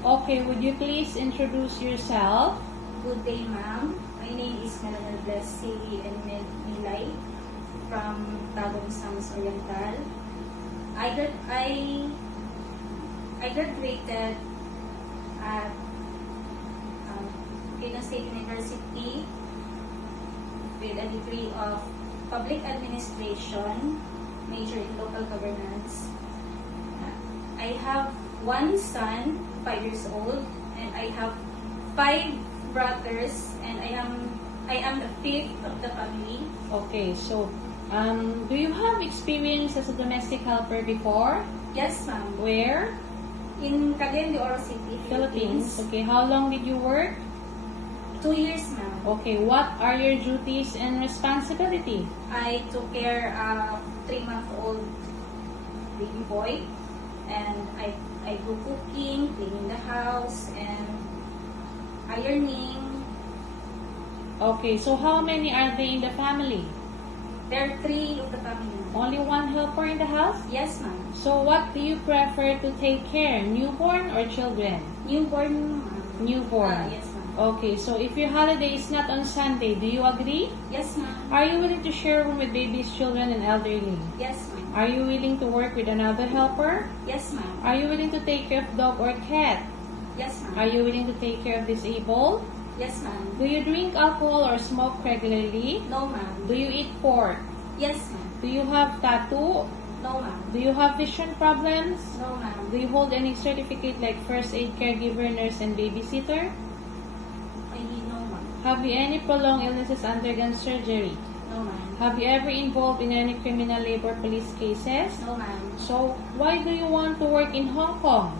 Okay, would you please introduce yourself? Good day, ma'am. My name is Melanie Blessy and Milay from Tagum, Misamis Oriental. I graduated at Quezon State University with a degree of Public Administration, major in Local Governance. I have one son, 5 years old, and I have 5 brothers, and I am the 5th of the family. Okay, so do you have experience as a domestic helper before? Yes, ma'am. Where? In Cagayan de Oro City, Philippines. Okay, how long did you work? 2 years, ma'am. Okay, what are your duties and responsibility? I took care of 3-month-old baby boy, and I do cooking, cleaning the house, and ironing. Okay, so how many are they in the family? There are 3 of the family. Only one helper in the house? Yes, ma'am. So what do you prefer to take care, newborn or children? Newborn, ma'am. Newborn. Yes, ma'am. Okay, so if your holiday is not on Sunday, do you agree? Yes, ma'am. Are you willing to share room with babies, children, and elderly? Yes, ma'am. Are you willing to work with another helper? Yes, ma'am. Are you willing to take care of dog or cat? Yes, ma'am. Are you willing to take care of disabled? Yes, ma'am. Do you drink alcohol or smoke regularly? No, ma'am. Do you eat pork? Yes, ma'am. Do you have tattoo? No, ma'am. Do you have vision problems? No, ma'am. Do you hold any certificate like first aid caregiver, nurse, and babysitter? I need no, ma'am. Have you any prolonged illnesses undergone surgery? No, ma'am. Have you ever involved in any criminal labor police cases? No, ma'am. So, why do you want to work in Hong Kong?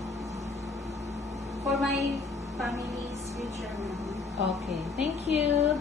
For my family's future, ma'am. Okay, thank you.